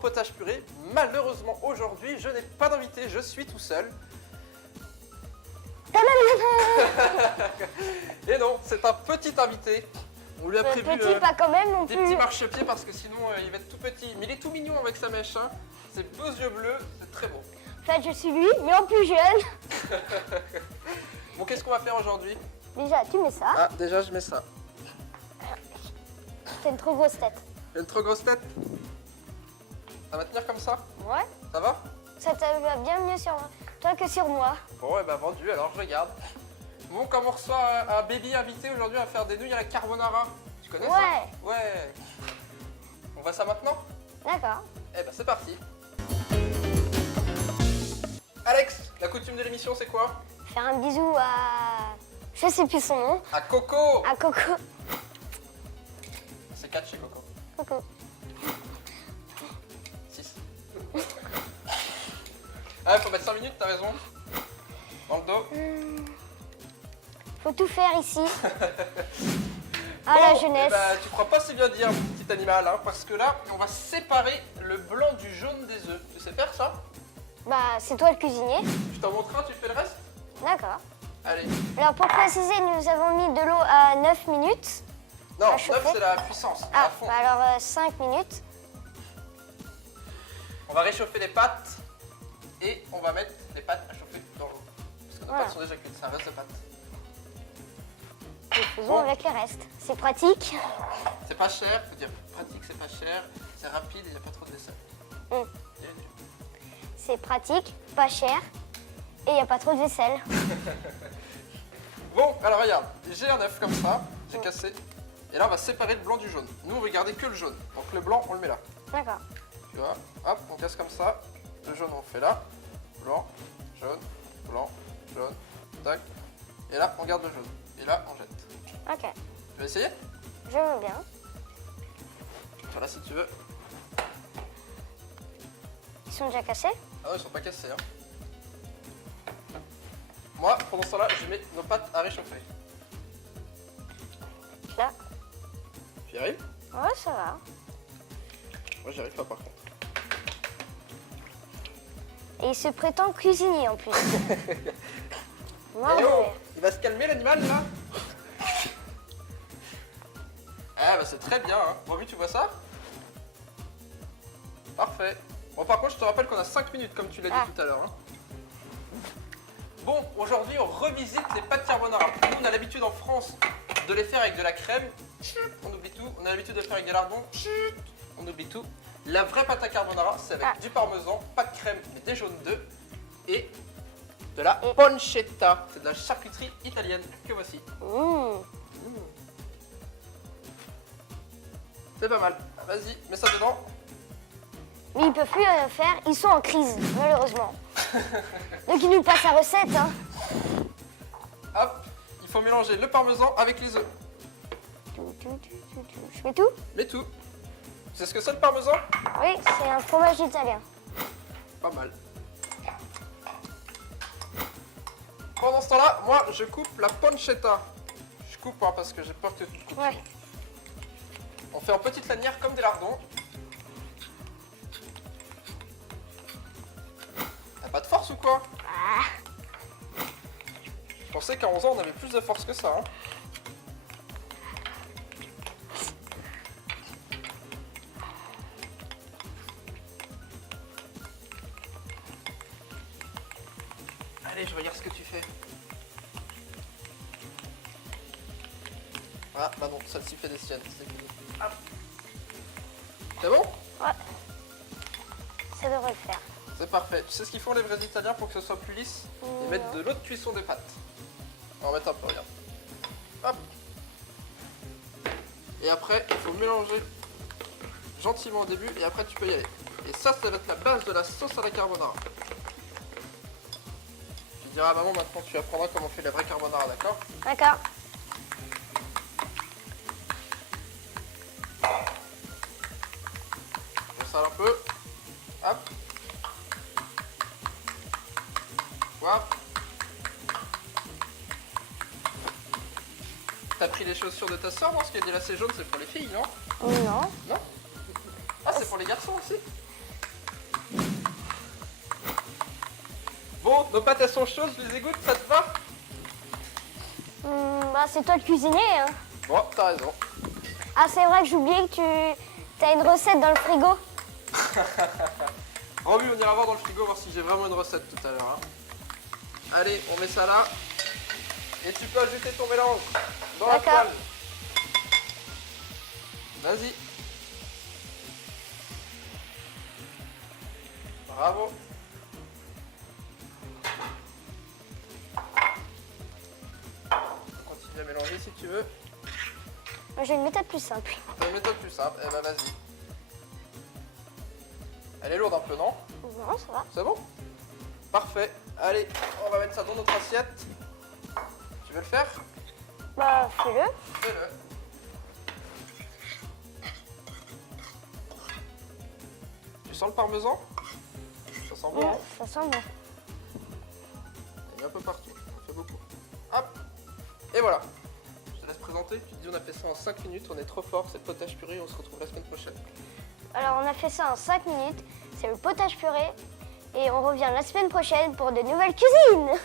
potage purée. Malheureusement aujourd'hui je n'ai pas d'invité, je suis tout seul. Et non, c'est un petit invité. On lui a prévu Petit, pas quand même non des plus. petits marchepieds parce que sinon il va être tout petit. Mais il est tout mignon avec sa mèche. Hein. Ses beaux yeux bleus, c'est très beau. En fait, je suis lui, mais en plus jeune. Bon, qu'est-ce qu'on va faire aujourd'hui? Déjà, tu mets ça. Ah, déjà je mets ça. T'as une trop grosse tête. Une trop grosse tête? Ça va tenir comme ça? Ouais. Ça va? Ça te va bien mieux sur toi que sur moi. Bon, ouais, bah vendu, alors je regarde. Bon, comme on reçoit un baby invité aujourd'hui, on va faire des nouilles à la carbonara. Tu connais ça? Ouais. On voit ça maintenant? D'accord. Eh ben c'est parti. Alex, la coutume de l'émission c'est quoi? Faire un bisou à... Je sais plus son nom. À Coco. À Coco. C'est 4 chez Coco. Coco. 6. Ah, faut mettre 5 minutes, t'as raison. Dans le dos. Faut tout faire ici. Ah, la Bon, jeunesse. eh ben, tu crois pas si bien dire, petit animal, hein, parce que là, on va séparer le blanc du jaune des œufs. Tu sais faire ça? Bah, c'est toi le cuisinier. Je t'en montre un, tu fais le reste? D'accord. Allez. Alors, pour préciser, nous avons mis de l'eau à 9 minutes. Non, À 9 chauffer. c'est la puissance, à Ah, fond. bah alors 5 minutes. On va réchauffer les pâtes et on va mettre les pâtes à chauffer dans l'eau. Parce que nos Voilà. pâtes sont déjà cuites, c'est un reste de pâtes. Nous faisons Bon. avec les restes. C'est pratique. C'est pas cher, faut dire pratique, c'est pas cher, c'est rapide et il n'y a pas trop de vaisselle. Mm. Bien. C'est pratique, pas cher. Et il n'y a pas trop de vaisselle. Bon, alors regarde, j'ai un œuf comme ça, j'ai cassé. Et là on va séparer le blanc du jaune. Nous on veut garder que le jaune. Donc le blanc on le met là. D'accord. Tu vois, hop, on casse comme ça. Le jaune on fait là. Blanc, jaune, tac. Et là on garde le jaune. Et là on jette. Ok. Tu vas essayer? Je veux bien. Voilà si tu veux. Ils sont déjà cassés? Ah ouais, ils sont pas cassés. Hein. Moi, pendant ce temps-là, je mets nos pâtes à réchauffer. Là. Tu y arrives? Ouais, ça va. Moi, j'y arrive pas par contre. Et il se prétend cuisinier en plus. Moi, Eh oh, ouais. il va se calmer l'animal là? Ah bah c'est très bien. Hein. Bon, oui, tu vois ça? Parfait. Bon, par contre, je te rappelle qu'on a 5 minutes comme tu l'as dit Ah. tout à l'heure. Hein. Bon, aujourd'hui, on revisite les pâtes carbonara. Nous, on a l'habitude en France de les faire avec de la crème. On oublie tout. On a l'habitude de le faire avec des lardons. On oublie tout. La vraie pâte à carbonara, c'est avec du parmesan, pas de crème, mais des jaunes d'œufs et de la pancetta. C'est de la charcuterie italienne que voici. Mmh. C'est pas mal. Vas-y, mets ça dedans. Mais ils peuvent plus faire. Ils sont en crise, malheureusement. Donc ils nous passent la recette. Hein. Hop, il faut mélanger le parmesan avec les œufs. Je mets tout? Mets tout. C'est ce que c'est le parmesan? Oui, c'est un fromage italien. Pas mal. Pendant ce temps-là, moi, je coupe la pancetta. Je coupe hein, parce que j'ai peur que tu coupes. Ouais. On fait en petites lanières comme des lardons. T'as pas de force ou quoi? Ah. Je pensais qu'à 11 ans, on avait plus de force que ça. Hein. Allez, je regarde ce que tu fais. Ah, bah non, celle-ci fait des siennes. C'est bon? Ouais. Ça devrait le faire. C'est parfait. Tu sais ce qu'ils font les vrais Italiens pour que ce soit plus lisse? Ils mettent de l'eau de cuisson des pâtes. On va mettre un peu, regarde. Hop. Et après, il faut mélanger gentiment au début et après tu peux y aller. Et ça va être la base de la sauce à la carbonara. Tu diras à maman maintenant tu apprendras comment on fait la vraie carbonara, d'accord? D'accord. Je sale un peu. Hop. Voilà. T'as pris les chaussures de ta soeur, non? Ce qu'elle dit là c'est jaune, c'est pour les filles, non? Non. Non? Ah, c'est pour les garçons aussi? nos pâtes elles sont chaudes, je les égoutte, ça te va? Bah, c'est toi le cuisinier. Hein. Bon, t'as raison. Ah, c'est vrai que j'ai oublié que tu as une recette dans le frigo. Oh oui, on ira voir dans le frigo, voir si j'ai vraiment une recette tout à l'heure. Hein. Allez, on met ça là. Et tu peux ajouter ton mélange dans la D'accord. poêle. Vas-y. Bravo. Continue à mélanger si tu veux. Moi, j'ai une méthode plus simple. T'as une méthode plus simple, eh ben vas-y. Elle est lourde un peu, non? Non, ça va. C'est bon? Parfait. Allez, on va mettre ça dans notre assiette. Tu veux le faire? Bah, fais-le. Fais-le. Tu sens le parmesan? Ça sent bon, hein? Ça sent bon. Il y en a un peu partout, on fait beaucoup. Hop! Et voilà. Je te laisse présenter. Tu te dis on a fait ça en 5 minutes, on est trop fort, c'est le potage purée, on se retrouve la semaine prochaine. Alors, on a fait ça en 5 minutes. C'est le potage purée. Et on revient la semaine prochaine pour de nouvelles cuisines.